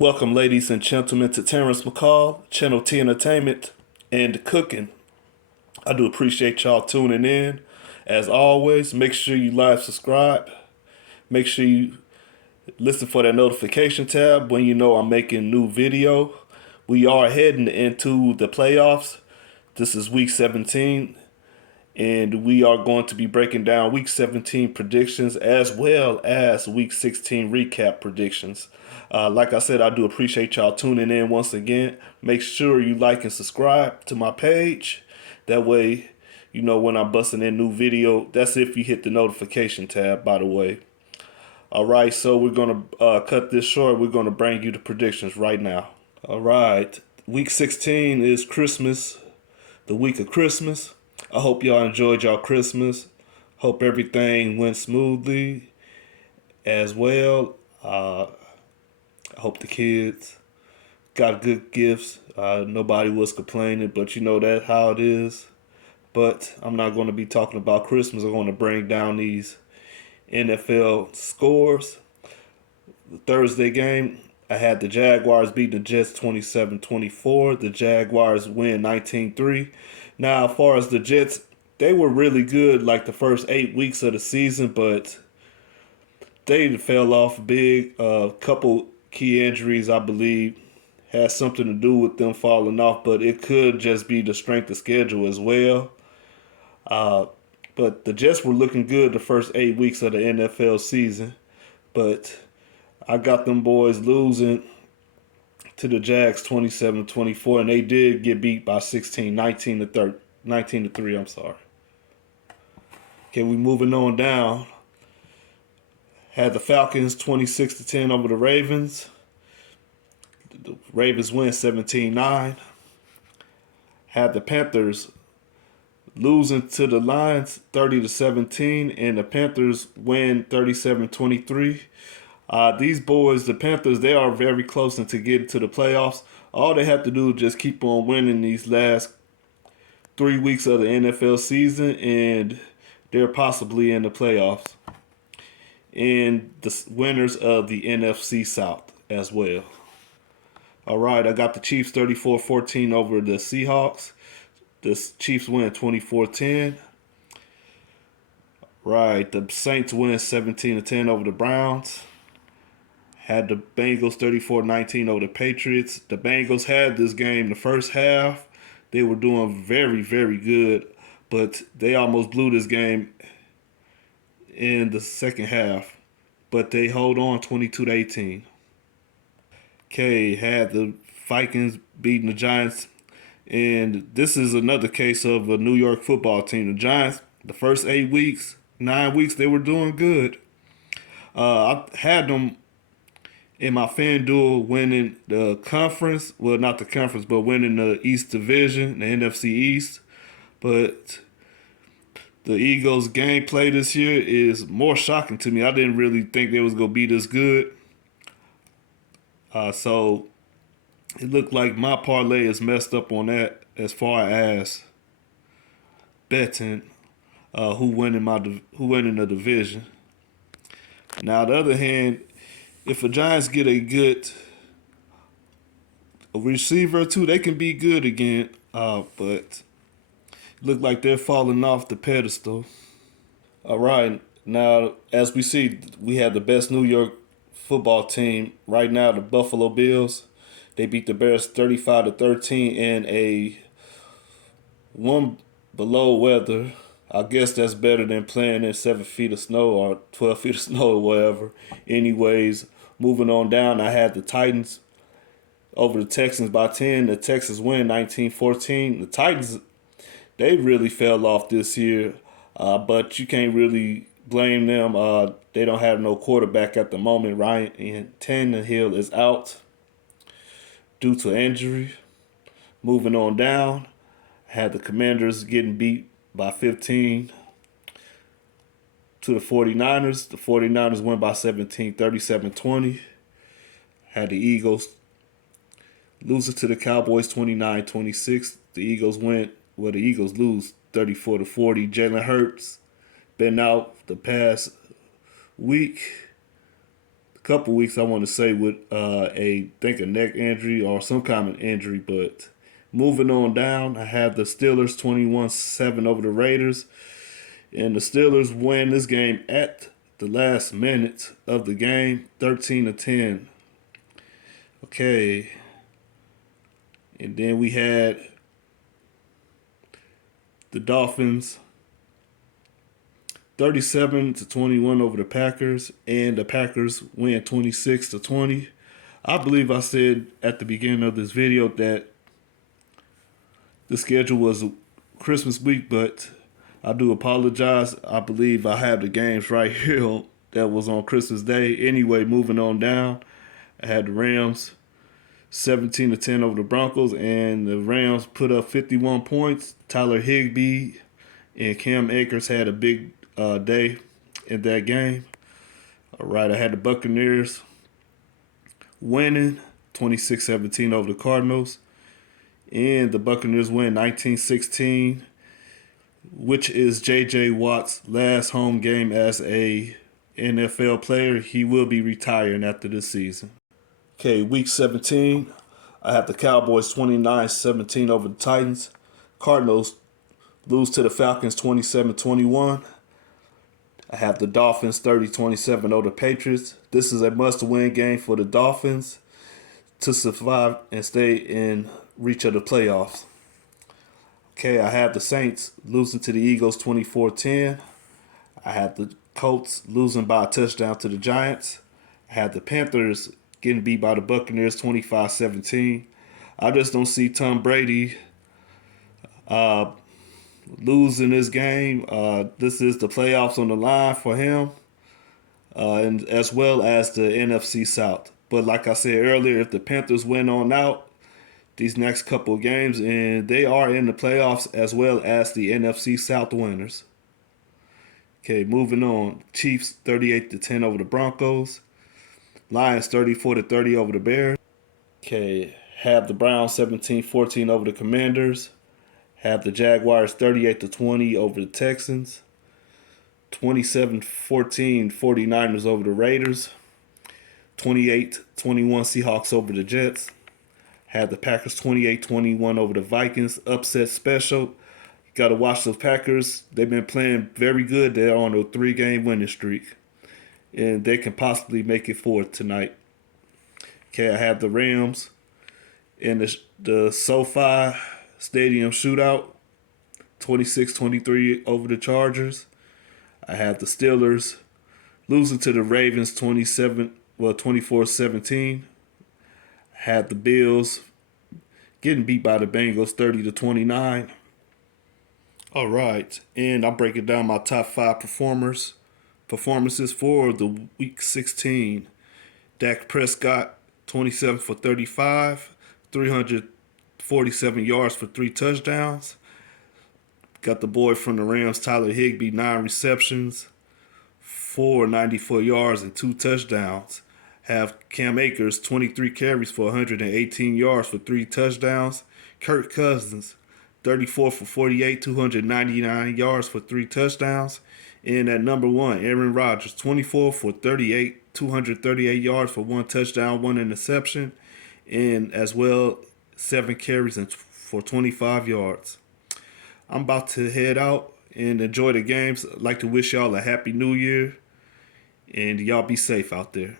Welcome, ladies and gentlemen, to Terrence McCall, Channel T Entertainment, and Cooking. I do appreciate y'all tuning in. As always, make sure you subscribe. Make sure you listen for that notification tab when you know I'm making new video. We are heading into the playoffs. This is week 17, and we are going to be breaking down week 17 predictions as well as week 16 recap predictions. Like I said, I do appreciate y'all tuning in once again. Make sure you like and subscribe to my page. That way, you know when I'm busting in new video. That's if you hit the notification tab, by the way. All right, so we're going to cut this short. We're going to bring you the predictions right now. All right, week 16 is Christmas, the week of Christmas. I hope y'all enjoyed y'all Christmas. Hope everything went smoothly as well. I hope the kids got good gifts. Nobody was complaining, but you know that's how it is. But I'm not going to be talking about Christmas. I'm going to bring down these NFL scores. The Thursday game, I had the Jaguars beat the Jets 27-24. The Jaguars win 19-3. Now, as far as the Jets, they were really good like the first 8 weeks of the season, but they fell off big. A couple key injuries, I believe, has something to do with them falling off, but it could just be the strength of schedule as well. But the Jets were looking good the first 8 weeks of the NFL season, but I got them boys losing to the Jags 27-24, and they did get beat by 16, 19-3, I'm sorry. Okay, we moving on down. Had the Falcons 26-10 over the Ravens. The Ravens win 17-9. Had the Panthers losing to the Lions 30-17, and the Panthers win 37-23. These boys, the Panthers, they are very close to get to the playoffs. All they have to do is just keep on winning these last 3 weeks of the NFL season, and they're possibly in the playoffs. And the winners of the NFC South as well. All right, I got the Chiefs 34-14 over the Seahawks. The Chiefs win 24-10. Right, the Saints win 17-10 over the Browns. Had the Bengals 34-19 over the Patriots. The Bengals had this game the first half. They were doing very, very good, but they almost blew this game in the second half. But they hold on 22-18. Okay, had the Vikings beating the Giants. And this is another case of a New York football team. The Giants, the first 8 weeks, 9 weeks, they were doing good. I had them in my FanDuel winning the conference. Well, not the conference, but winning the East Division, the NFC East. But the Eagles' gameplay this year is more shocking to me. I didn't really think they was going to be this good. So it looked like my parlay is messed up on that as far as betting who win in the division. Now, on the other hand, if the Giants get a receiver or two, they can be good again. But look like they're falling off the pedestal. All right, now as we see, we have the best New York football team right now, the Buffalo Bills. They beat the Bears 35-13 in a one below weather. I guess that's better than playing in 7 feet of snow or 12 feet of snow or whatever. Anyways, moving on down, I had the Titans over the Texans by 10. The Texans win 19-14. The Titans, they really fell off this year, but you can't really blame them. They don't have no quarterback at the moment. Ryan Tannehill is out due to injury. Moving on down, I had the Commanders getting beat by 15 to the 49ers. The 49ers win by 17, 37-20. Had the Eagles losing to the Cowboys 29-26. The Eagles lose 34-40. Jalen Hurts been out the past week. couple weeks, I want to say, with a neck injury or some kind of injury. But moving on down, I have the Steelers 21-7 over the Raiders. And the Steelers win this game at the last minute of the game, 13-10. Okay. And then we had the Dolphins 37-21 over the Packers, and the Packers win 26-20. I believe I said at the beginning of this video that the schedule was Christmas week, but I do apologize. I believe I have the games right here that was on Christmas Day. Anyway, moving on down, I had the Rams 17-10 over the Broncos, and the Rams put up 51 points. Tyler Higbee and Cam Akers had a big day in that game. All right, I had the Buccaneers winning 26-17 over the Cardinals, and the Buccaneers win 19-16, which is J.J. Watt's last home game as a NFL player. He will be retiring after this season. Okay, week 17, I have the Cowboys 29-17 over the Titans. Cardinals lose to the Falcons 27-21. I have the Dolphins 30-27 over the Patriots. This is a must-win game for the Dolphins to survive and stay in reach of the playoffs. Okay, I have the Saints losing to the Eagles 24-10. I have the Colts losing by a touchdown to the Giants. I have the Panthers getting beat by the Buccaneers 25-17. I just don't see Tom Brady losing this game. This is the playoffs on the line for him, and as well as the NFC South. But like I said earlier, if the Panthers win on out these next couple of games, and they are in the playoffs as well as the NFC South winners. Okay, moving on. Chiefs 38-10 over the Broncos. Lions 34-30 over the Bears. Okay, have the Browns 17-14 over the Commanders. Have the Jaguars 38-20 over the Texans. 27-14 49ers over the Raiders. 28-21 Seahawks over the Jets. Have the Packers 28-21 over the Vikings. Upset special. Got to watch those Packers. They've been playing very good. They're on a 3-game winning streak, and they can possibly make it forward tonight. Okay, I have the Rams in the SoFi Stadium shootout, 26-23 over the Chargers. I have the Steelers losing to the Ravens 24-17. I have the Bills getting beat by the Bengals 30-29. All right, and I'm breaking down my top 5 performances for the Week 16. Dak Prescott, 27 for 35, 347 yards for 3 touchdowns. Got the boy from the Rams, Tyler Higbee, 9 receptions, 494 yards and 2 touchdowns. Have Cam Akers, 23 carries for 118 yards for 3 touchdowns. Kirk Cousins, 34 for 48, 299 yards for 3 touchdowns. And at number 1, Aaron Rodgers, 24 for 38, 238 yards for 1 touchdown, 1 interception, and as well 7 carries for 25 yards. I'm about to head out and enjoy the games. I'd like to wish y'all a happy new year, and y'all be safe out there.